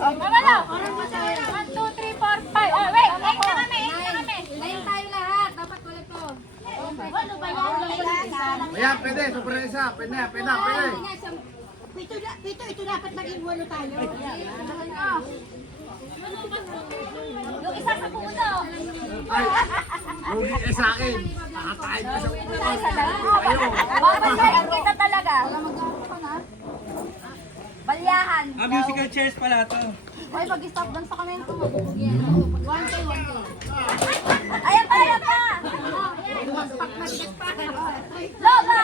Mamalo! 1, 2, 3, 4, 5. Oh, wait! 8 na kami! 8 na kami! 9 tayo lahat. Dapat ulit to. Ano ba yan? Ayan, pwede. Sobrang isa. Pwede na, pwede na, pwede. Ito dapat maging 8 tayo. Yung isa sa puno. Ay, lugi eh sa akin. Nakakain ka sa upuan. Babasahin kita talaga. Balyahan. Musical chairs pala to. Ay, pag-stop doon sa kami ito. 1 tayo, 1 tayo. Ayan pa, ayan pa. Loba!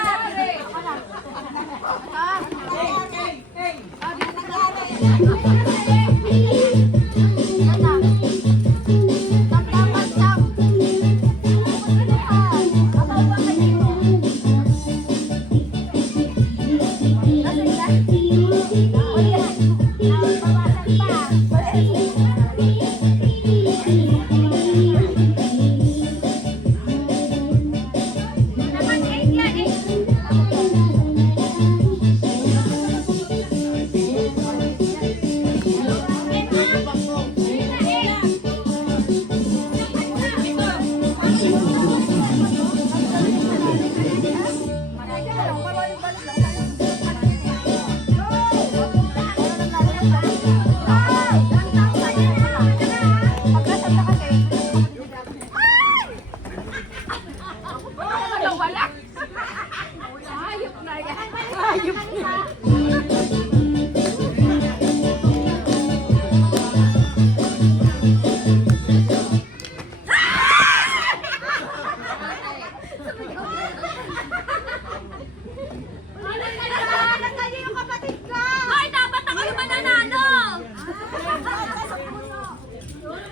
Ay, dapat ako yung mananalo!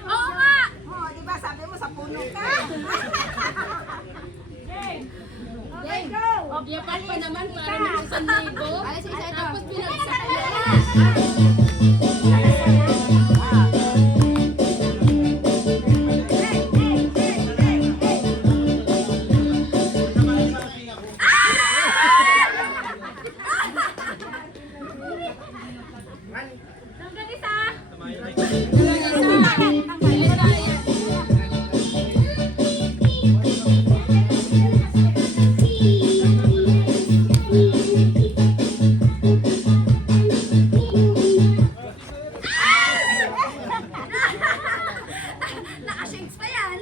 Oo nga! Oh, di ba sabi mo sa puno ka? Okay, go! Yapat pa naman para ng 1,000. Alis isa ito. Tapos Hanggang isa! Naka-shakes pa yan!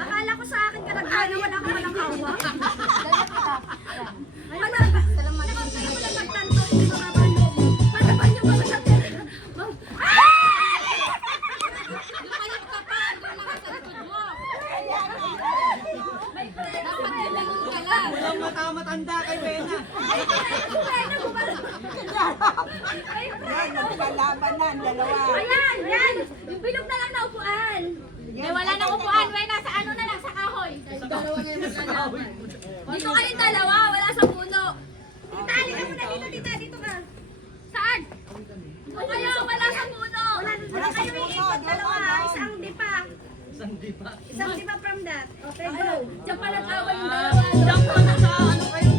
Akala ko sa akin ka nag-ano, wala ka walang hawa. Salamat. Magtanto, hindi mga balo. Para ba niyo mga sabi? Lumayap ka pa, doon lang sa likod mo. Dapat limangon ka lang. Walang matanda kay Bena. Ay, Bena, gumalaw. Ay, Bena. Kalabanan, dalawa. Ayan, yan. Yung bilog na lang na upuan. May wala nang upuan. May nasa ano na lang, sa kahoy. Dalawa na yung maglalaban. Dito kayong dalawa, wala sa puno. Tita, halika muna dito, tita. Dito ka. Saan? O kaya wala sa puno. Wala kayo iikot dalawa. Isang dipa. Isang dipa from that. Okay, go. Diyan pa nag-awal yung dalawa. Diyan pa na sa ano kayo.